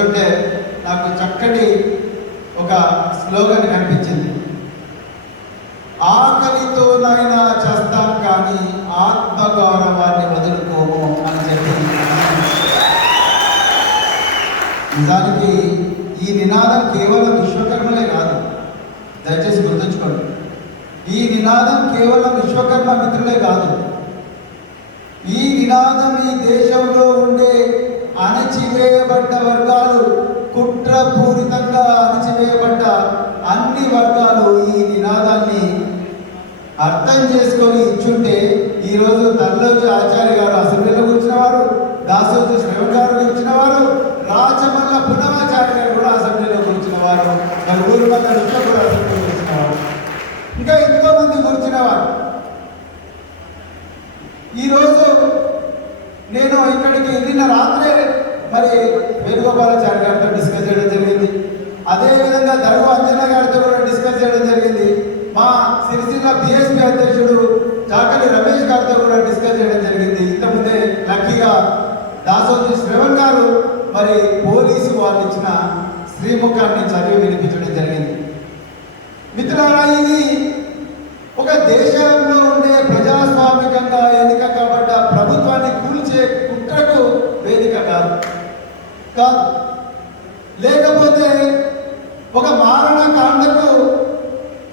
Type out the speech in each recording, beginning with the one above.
ఉంటే నాకు చక్కటి ఒక స్లోగన్ కనిపించింది. ఆకలితోనైనా చేస్తాం కానీ ఆత్మగౌరవాన్ని వదులుకోము అని చెప్పి. నిజానికి ఈ నినాదం కేవలం విశ్వకర్మలే కాదు. దయచేసి గుర్తుంచుకోండి. ఈ నినాదం కేవలం విశ్వకర్మ మిత్రులే కాదు. ఈ నినాదం ఈ దేశంలో ఉండే అణచివేయబడ్డ వర్గాలు కుట్రపూరితంగా అణచివేయబడ్డ అన్ని వర్గాలు ఈ నినాదాన్ని అర్థం చేసుకొని ఇచ్చుంటే ఈరోజు తల్లోజు ఆచార్య గారు అసెంబ్లీలో కూర్చున్న వారు దాసోజు శ్రవణ్ గారు కూర్చున్న వారు రాచమల్ల పునమాచార్య గారు కూడా అసెంబ్లీలో కూర్చున్న వారు మరి ఊరు మధ్య కూడా అసెంబ్లీలో కూర్చున్నవారు. ఇంకా ఎంతో మంది కూర్చున్నవారు వారు ఈరోజు నేను ఇక్కడికి నిన్న రాత్రే మరి వేణుగోపాలాచారి గారితో డిస్కస్ చేయడం జరిగింది. అదేవిధంగా దర్గు అంజన గారితో కూడా డిస్కస్ చేయడం జరిగింది. మా సిరిసిల్ల బిఎస్పీ అధ్యక్షుడు చాకలి రమేష్ గారితో కూడా డిస్కస్ చేయడం జరిగింది. ఇంతకుముందే లక్కీగా దాసోజీ శ్రవణ్ గారు మరి పోలీసు వాళ్ళు ఇచ్చిన శ్రీముఖాన్ని చదివి వినిపించడం జరిగింది మిత్రులారా ఇది ఒక దేశంలో ఉండే ప్రజాస్వామికంగా ఎన్నిక కాబట్ట ప్రభుత్వాన్ని కూల్చే కుట్రకు వేదిక కాదు కాదు. లేకపోతే ఒక మారణ కాండకు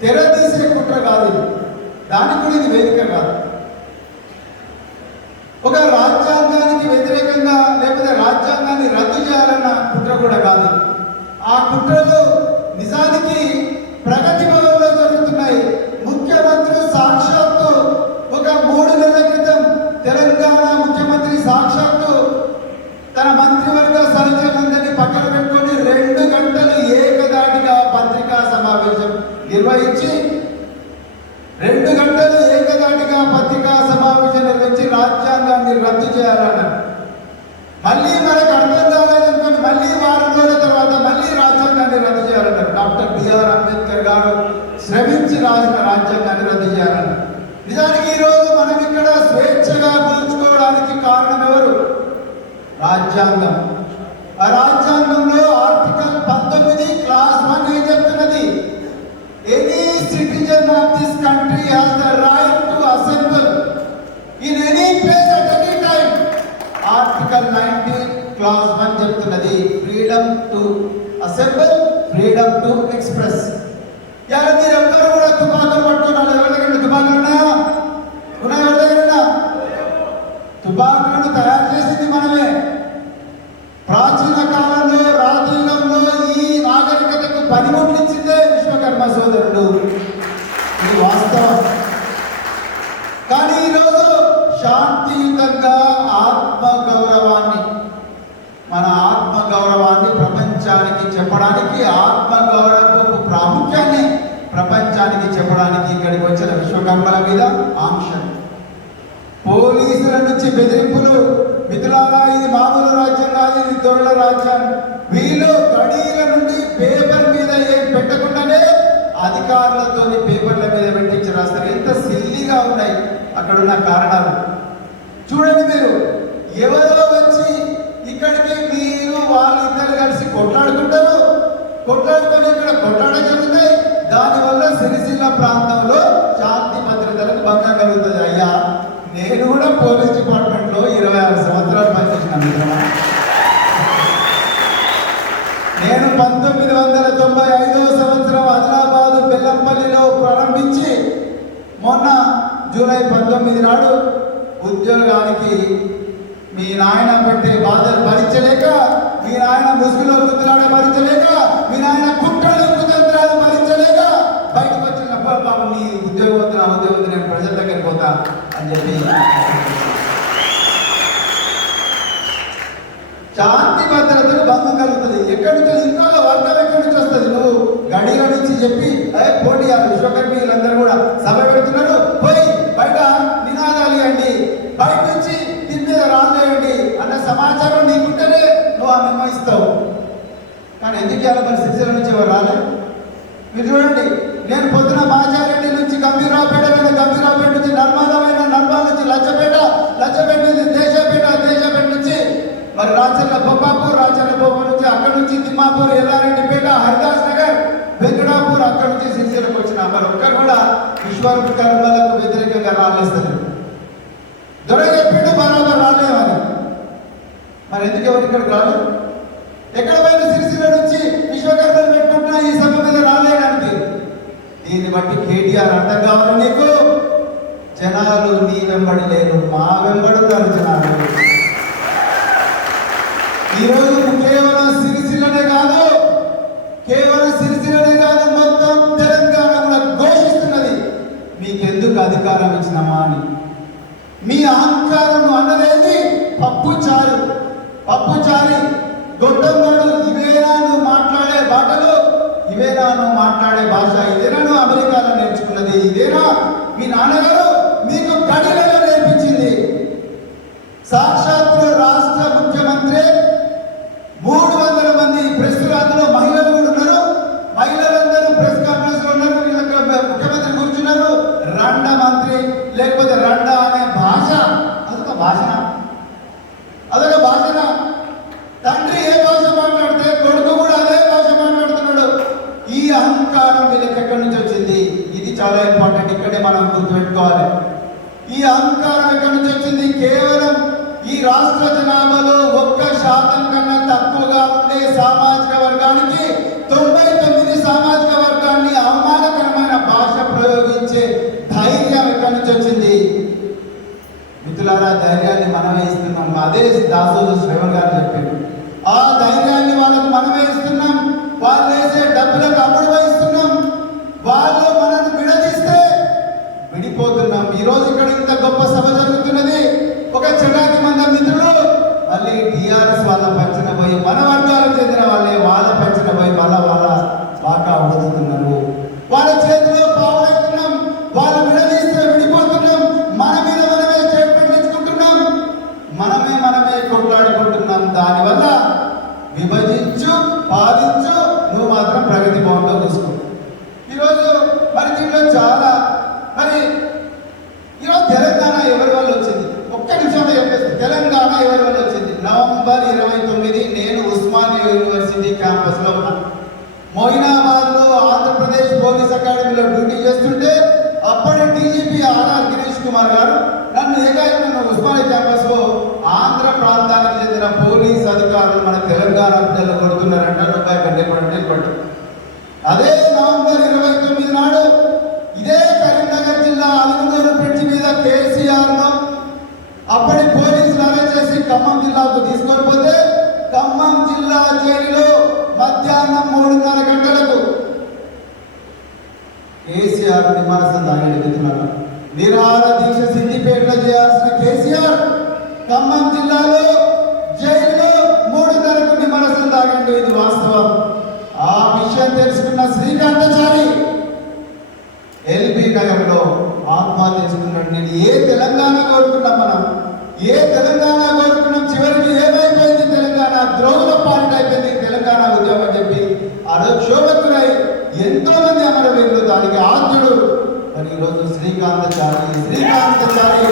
తెరదీసే కుట్ర కాదు దాని దానికి కూడా ఇది వేదిక కాదు. ఒక రాజ్యాంగానికి వ్యతిరేకంగా లేకపోతే రాజ్యాంగాన్ని రద్దు చేయాలన్న కుట్ర కూడా కాదు ఆ కుట్రలు నిజానికి ప్రగతి భవన్లో జరుగుతున్నాయి. ముఖ్యమంత్రి సాక్షాత్తు ఒక మూడు నెలల వచ్చిన మీద ఆంక్షలు. పోలీసుల నుంచి బెదిరింపులు మిథులారా ఇది మామూలు రాజ్యం కాదు ఇది దొరల రాజ్యం. వీళ్ళు గడీల నుండి పేపర్ మీద ఏం పెట్టకుండానే అధికారులతో పేపర్ల మీద పెట్టించి రాస్తారు ఎంత సిల్లీగా ఉన్నాయి. అక్కడ ఉన్న కారణాలు. చూడండి మీరు ఎవరో వచ్చి ఇక్కడికి మీరు వాళ్ళిద్దరు కలిసి కొట్లాడుకుంటారు. కొట్లాడుకొని ఇక్కడ కొట్లాడ జరుగుతాయి. దానివల్ల సిరిసిల్ల ప్రాంతం అని చెప్పి శాంతి భద్రతకు భంగం కలుగుతుంది. ఎక్కడి నుంచి ఇంకా వర్గం ఎక్కడి నుంచి వస్తుంది? నువ్వు గడిల నుంచి చెప్పి అదే పోటీ ఆ విశ్వకర్మీయులందరూ కూడా సభ పెడుతున్నారు. పోయి బయట నినాదాలు ఇవ్వండి. బయట నుంచి దీని మీద రాలేయండి అన్న సమాచారం నీకుంటేనే నువ్వు ఆ నిర్వహిస్తావు కానీ ఎందుకు ఇవ్వాలి? మన శిక్షణ నుంచి ఎవరు రాలేదు మీరు చూడండి. లచ్చపేట లచ్చపేట నుంచి దేశపేట దేశపేట నుంచి మరి రాచన్న బొబ్బాపూర్ రాచన్న బొమ్మ నుంచి అక్కడి నుంచి తిమ్మాపూర్ ఎల్లారెడ్డిపేట హరిదాస్ నగర్ వెంకటాపూర్ అక్కడి నుంచి సిరిసిలకు వచ్చిన మరి ఒక్కరు కూడా విశ్వరూప కర్మలకు వ్యతిరేకంగా రాలేస్తారు. దొర చెప్పిండు బరాబర్ రాలేమని. మరి ఎందుకు ఎవరు ఇక్కడికి రాలేదు ఎక్కడ పోయిన సిరిసిల్ల నుంచి విశ్వకర్మలు పెట్టుకుంటున్నా ఈ సభ మీద రాలేడానికి దీన్ని బట్టి కేటీఆర్ అర్థం కావాలి నీకు? జనాలు నీ వెంబడి లేరు మా వెంబడున్నారు జనాలు ఈరోజు కేవలం సిరిసిల్లనే కాదు కేవలం సిరిసిల్లనే కాదు మొత్తం తెలంగాణ కూడా ఘోషిస్తున్నది. మీకెందుకు అధికారం ఇచ్చినామా అని మీ అహంకారం అన్నదేంటి పప్పు చారు పప్పు చారి గొడ్డంగాడు ఇవేనా నువ్వు మాట్లాడే బాటలు ఇవేనా నువ్వు మాట్లాడే భాష ఇదేనా నువ్వు అమెరికాలో నేర్చుకున్నది ఇదేనా మీ నాన్నగారు? మీకు కడిలలో నేర్పించింది. సాక్షి రాష్ట్ర ముఖ్యమంత్రి మూడు వందల మంది ప్రెస్ అందులో మహిళలు కూడా ఉన్నారు మహిళలందరూ ప్రెస్ కాన్ఫరెన్స్లో ఉన్నారు వీళ్ళకి ముఖ్యమంత్రి కూర్చున్నారు రండ మంత్రి లేకపోతే రండ అనే భాష అదొక భాషన అదొక భాషన తండ్రి ఏ భాష మాట్లాడితే కొడుకు కూడా అదే భాష మాట్లాడుతున్నాడు ఈ అహంకారం వీళ్ళకి ఎక్కడి నుంచి వచ్చింది ఇది చాలా ఇంపార్టెంట్ ఇక్కడే మనం గుర్తుపెట్టుకోవాలి ఈ అహంకారం ఎక్కడి నుంచి వచ్చింది కేవలం ఈ రాష్ట్ర జనాభాలో ఒక్క శాతం కన్నా తక్కువగా ఉండే సామాజిక వర్గానికి తొంభై తొమ్మిది సామాజిక వర్గాన్ని అవమానకరమైన భాష ప్రయోగించే ధైర్యం ఎక్కడి నుంచి వచ్చింది మిత్రులారా ధైర్యాన్ని మనమే ఇస్తున్నాం. అదే దాసోదు శ్రవణ్ గారు చెప్పారు దానివల్ల విభజించు పాలించు నువ్వు మాత్రం ప్రగతి భవన్లో చూసుకో ఈరోజు మరి దీంట్లో చాలా మరి ఈరోజు తెలంగాణ ఎవరి వల్ల వచ్చింది? ఒక్క నిమిషంలో చెప్పేసి తెలంగాణ ఎవరి వల్ల వచ్చింది? నవంబర్ ఇరవై తొమ్మిది నేను ఉస్మానియా యూనివర్సిటీ క్యాంపస్లో ఉన్నా. మొయినాబాద్లో ఆంధ్రప్రదేశ్ పోలీస్ అకాడమీలో డ్యూటీ చేస్తుంటే అప్పటి డీజీపీ ఆర్ఆర్ గిరీష్ కుమార్ గారు నన్ను ఏకాకి ఉస్మానియా క్యాంపస్లో ఆంధ్ర ప్రాంతానికి చెందిన పోలీస్ అధికారులు మన తెలంగాణ బిడ్డలు కొడుతున్నారంట. రూపాయి నిలబడి నిలబడి అదే నవంబర్ ఇరవై తొమ్మిది నాడు ఇదే కరీంనగర్ జిల్లా అలుగునూరు బ్రిడ్జ్ మీద కేసీఆర్ను అప్పటి పోలీసులు అరెస్ట్ చేసి ఖమ్మం జిల్లాకు తీసుకొని పోతే ఖమ్మం జిల్లా జైలులో మధ్యాహ్నం మూడున్నర గంటలకు కేసీఆర్ నిమ్మరసం తాగెడుతున్నారు నిరాహార దీక్ష సిద్దిపేటలో చేయాల్సిన కేసీఆర్ ఖమ్మం జిల్లాలో జైలులో మూడున్నరకు మనసులు తాగండి ఇది వాస్తవం. ఆ విషయం తెలుసుకున్న శ్రీకాంతచారి ఎల్బీ నగర్లో ఆత్మహత్య చేసుకున్నాడు నేను ఏ తెలంగాణ కోరుకున్నాం మనం ఏ తెలంగాణ కోరుకున్నాం చివరికి ఏమైపోయింది తెలంగాణ? ద్రోహుల పాలిట అయిపోయింది తెలంగాణ ఉద్యమం చెప్పి అరక్షోభకులై ఎంతో మంది అమరవీరులు దానికి ఆద్యుడు. మరి ఈరోజు శ్రీకాంతచారి శ్రీకాంతచారి శ్రీకాంతచారి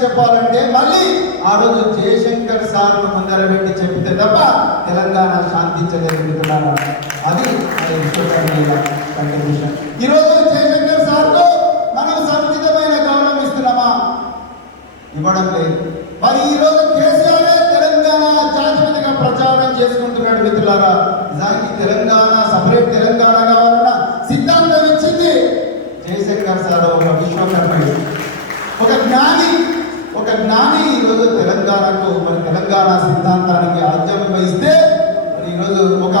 చెప్పాలంటే మళ్ళీ ఆ రోజు జయశంకర్ సార్ ముందర పెట్టి చెప్తే తప్ప తెలంగాణ శాంతించగలుగుతున్నాను అది అది తెలంగాణకు మన తెలంగాణ సిద్ధాంతానికి ఆద్యం వహిస్తే మరి ఈరోజు ఒక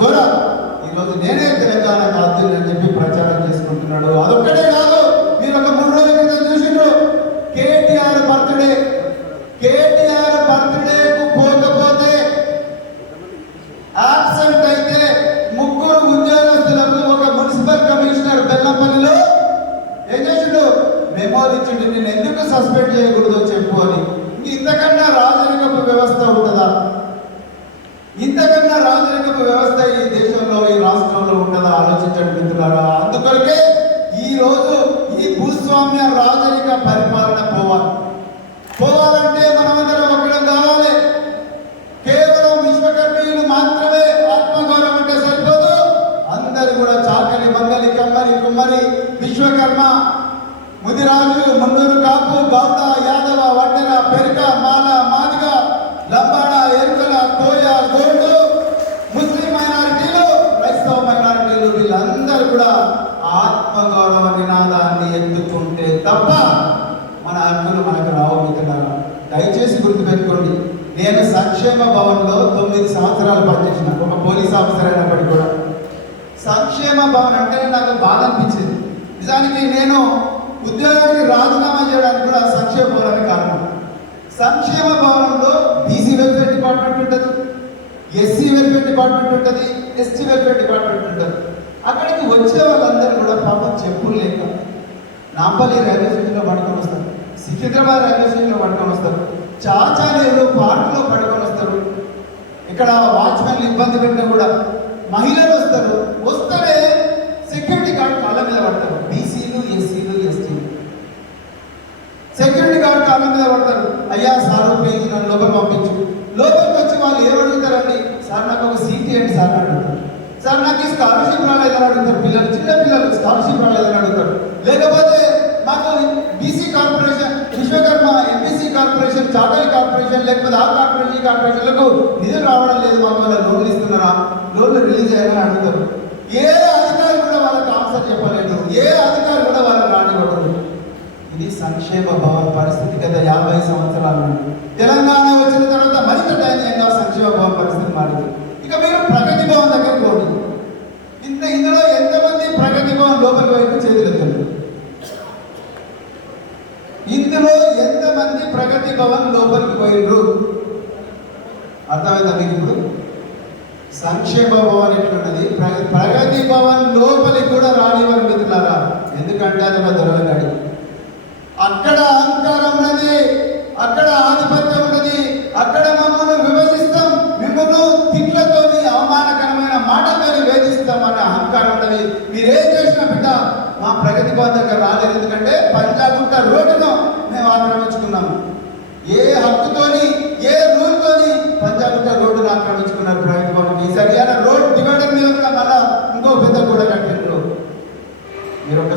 గొర్ర ఈరోజు నేనే తెలంగాణ ఆద్యుని అని చెప్పి ప్రచారం చేసుకుంటున్నాడు. అదొక్కడే కాదు మీరు ఒక మూడు రోజుల క్రితం చూసిండ్రు కేటీఆర్ బర్త్డే కేటీఆర్ బర్త్డే పోకపోతే ఆబ్సెంట్ అయితే ముగ్గురు ఉద్యోగస్తులకు ఒక మున్సిపల్ కమిషనర్ బెల్లంపల్లిలో ఏం చేసిండు? మెమోలు నేను ఎందుకు సస్పెండ్ చేయకూడదు చెప్పు అని. ఇంతకన్నా రాజరికపు వ్యవస్థ ఉంటుందా? ఇంతకన్నా రాజరికపు వ్యవస్థ ఈ దేశంలో ఈ రాష్ట్రంలో ఉంటుందా? ఆలోచించండి మిత్రులారా. అందుకొరకే ఈ రోజు ఈ భూస్వామ్య రాజరిక పరిపాలన పోవాలి. పోవాలంటే మనమందరం ఒకడం కావాలి. కేవలం విశ్వకర్మీయులు మాత్రమే ఆత్మగౌరవం అంటే సరిపోదు. అందరూ కూడా చాకలి మంగలి కమ్మలి కుమ్మరి విశ్వకర్మ ముదిరాజు ముందు సంక్షేమ భవన్లో తొమ్మిది సంవత్సరాలు పనిచేసిన ఒక పోలీస్ ఆఫీసర్ అయినప్పటికీ కూడా సంక్షేమ భవన్ అంటే నాకు బాధ అనిపించింది. నిజానికి నేను ఉద్యోగానికి రాజీనామా చేయడానికి కూడా సంక్షేమ భవనం కారణం. సంక్షేమ భవనంలో బీసీ వెల్ఫేర్ డిపార్ట్మెంట్ ఉంటుంది ఎస్సీ వెల్ఫేర్ డిపార్ట్మెంట్ ఉంటుంది ఎస్టీ వెల్ఫేర్ డిపార్ట్మెంట్ ఉంటుంది. అక్కడికి వచ్చే వాళ్ళందరూ కూడా పాపం చెప్పులు లేక నాంపల్లి రైల్వే స్టేషన్లో పడుకొని వస్తారు సికింద్రాబాద్ రైల్వే స్టేషన్లో పడుకొని వస్తారు. చాచాలేరు పార్కులో పడుకొని ఇక్కడ వాచ్మెన్ ఇబ్బంది పెట్టినా కూడా మహిళలు వస్తారు. వస్తేనే సెక్యూరిటీ గార్డ్ కాళ్ళ మీద పడతారు. బీసీలు ఎస్సీలు ఎస్టీలు. సెక్యూరిటీ గార్డ్ కాళ్ళ మీద పడతారు. అయ్యా సార్ పేజీ నన్ను లోపల పంపించు. లోపలికి వచ్చి వాళ్ళు ఏమడుగుతారండి సార్ నాకు ఒక సీట్ ఇవ్వండి సార్ అడుగుతారు. సార్ నాకు ఈ స్కాలర్షిప్ రాలేదని అడుగుతారు. పిల్లలు చిన్న పిల్లలు స్కాలర్షిప్ రాలేదని అడుగుతారు. లేకపోతే కార్పొరేషన్ చాటల్ కార్పొరేషన్ లేకపోతే ఆ కార్పొరేషన్ ఈ కార్పొరేషన్లకు నిధులు రావడం లేదు మాకు వాళ్ళ లోన్లు ఇస్తున్నారా? లోన్లు రిలీజ్ చేయాలని అడుగుతారు. ఏ అధికారి కూడా వాళ్ళకి ఆన్సర్ చెప్పలేదు. ఏ అధికారి కూడా వాళ్ళకి రానివ్వడం ఇది సంక్షేమ భవన్ పరిస్థితి గత యాభై సంవత్సరాల. నుండి తెలంగాణ వచ్చిన తర్వాత మరింత దయనీయంగా సంక్షేమ భవన్ పరిస్థితి మారింది ఇక మీరు ప్రగతి భవన్ దగ్గరికి పోండి ఇంత ఇందులో ఎంతమంది ప్రగతి భవన్ లోపలికి వైపు చేతులెత్తండి ఇందులో ఎంతమంది ప్రగతి భవన్ లోపలికి పోయిండ్రు అర్థమైందా మీకు ఇప్పుడు సంక్షేమ భవన్ ఎట్లున్నది ప్ర- ప్రగతి భవన్ లోపలికి కూడా రానివ్వరు మిత్రులారా. ఎందుకంటే అది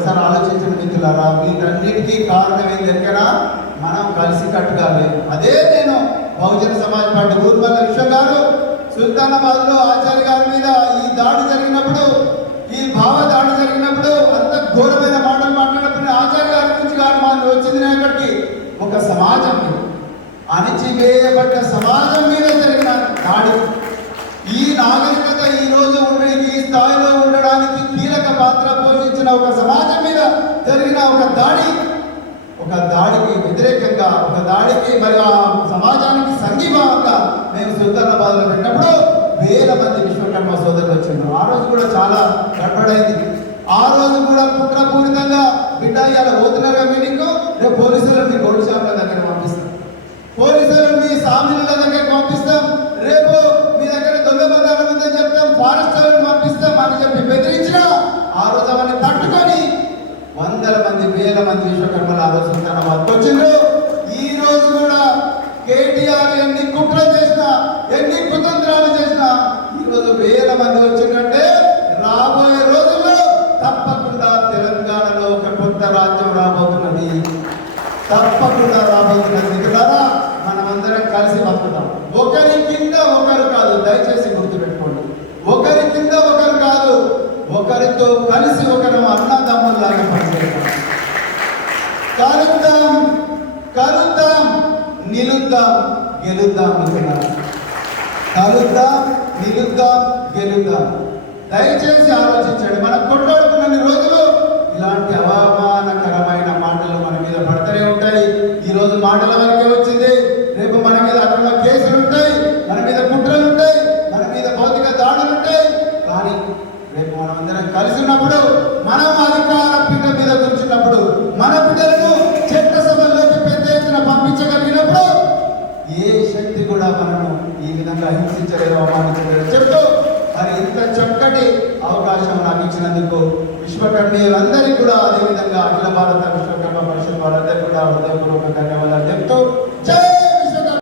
ఒకసారి ఆలోచించిన మిత్రులారా. వీటన్నిటికీ కారణం ఏం ఎక్కడ మనం కలిసి కట్టుగా అదే నేను బహుజన సమాజ్ పార్టీ ఊర్మల్ల విశ్వ గారు సుల్తానాబాద్లో ఆచార్య గారి మీద ఈ దాడి జరిగినప్పుడు ఈ భావ దాడి జరిగినప్పుడు అంత ఘోరమైన మాటలు మాట్లాడినప్పుడు ఆచార్య గారి గురించి కాదు మనం వచ్చింది నేను ఒక సమాజం మీద అణిచివేయబడ్డ సమాజం మీద జరిగిన దాడి. ఈ నాగరికత ఈ రోజు ఉండే ఈ స్థాయిలో ఉండడానికి కీలక పాత్ర పోషించిన ఒక సమాజం మీద జరిగిన ఒక దాడి ఒక దాడికి వ్యతిరేకంగా ఒక దాడికి మరి ఆ సమాజానికి సంఘీభావంగా మేము సుల్తానాబాద్లో పెట్టినప్పుడు వేల మంది విశ్వకర్మ సోదరులు వచ్చిండ్రు ఆ రోజు కూడా చాలా గడబడైంది ఆ రోజు కూడా కుట్రపూరితంగా బిడ్డ ఇవాళ పోతున్నారుగా మీటింగ్ రేపు పోలీసులు మీ గోల్డ్ షాప్ల దగ్గర పంపిస్తారు పోలీసులను మీ సామిల దగ్గర పంపిస్తాం రేపు మీ దగ్గర దొంగ బంగారం ఉందని చెప్తాం ఫారెస్ట్ వాళ్ళని పంపిస్తాం అని చెప్పి బెదిరించిన ఆ రోజు అవన్నీ తట్టుకొని వందల మంది వేల మంది విశ్వకర్మలు వచ్చిండ్రు. ఈ రోజు కూడా కేటీఆర్ ఎన్ని కుట్ర చేసినా ఎన్ని కుతంత్రాలు చేసినా ఈ రోజు వేల మంది వచ్చిందంటే రాబోయే రోజుల్లో తప్పకుండా తెలంగాణలో ఒక కొత్త రాజ్యం రాబోతున్నది. తప్పకుండా రాబోతున్నది. కదా మనమందరం కలిసి బతుకుతాం ఒకరి కింద ఒకరు కాదు దయచేసి గుర్తుపెట్టుకోండి ఒకరి కింద ఒకరు కాదు ఒకరితో కలిసి ఒకరు అన్నదమ్ముల్లాగా పనిచేద్దాం కలుద్దాం కలుద్దాం నిలుద్దాం గెలుద్దాం మిత్రులారా కలుద్దాం నిలుద్దాం గెలుద్దాం దయచేసి ఆలోచించండి మనం కొట్లాడుకున్న రోజులు ఇలాంటి అవమానకరమైన మాటలు మన మీద పడుతూనే ఉంటాయి. ఈ రోజు మాటల వరకు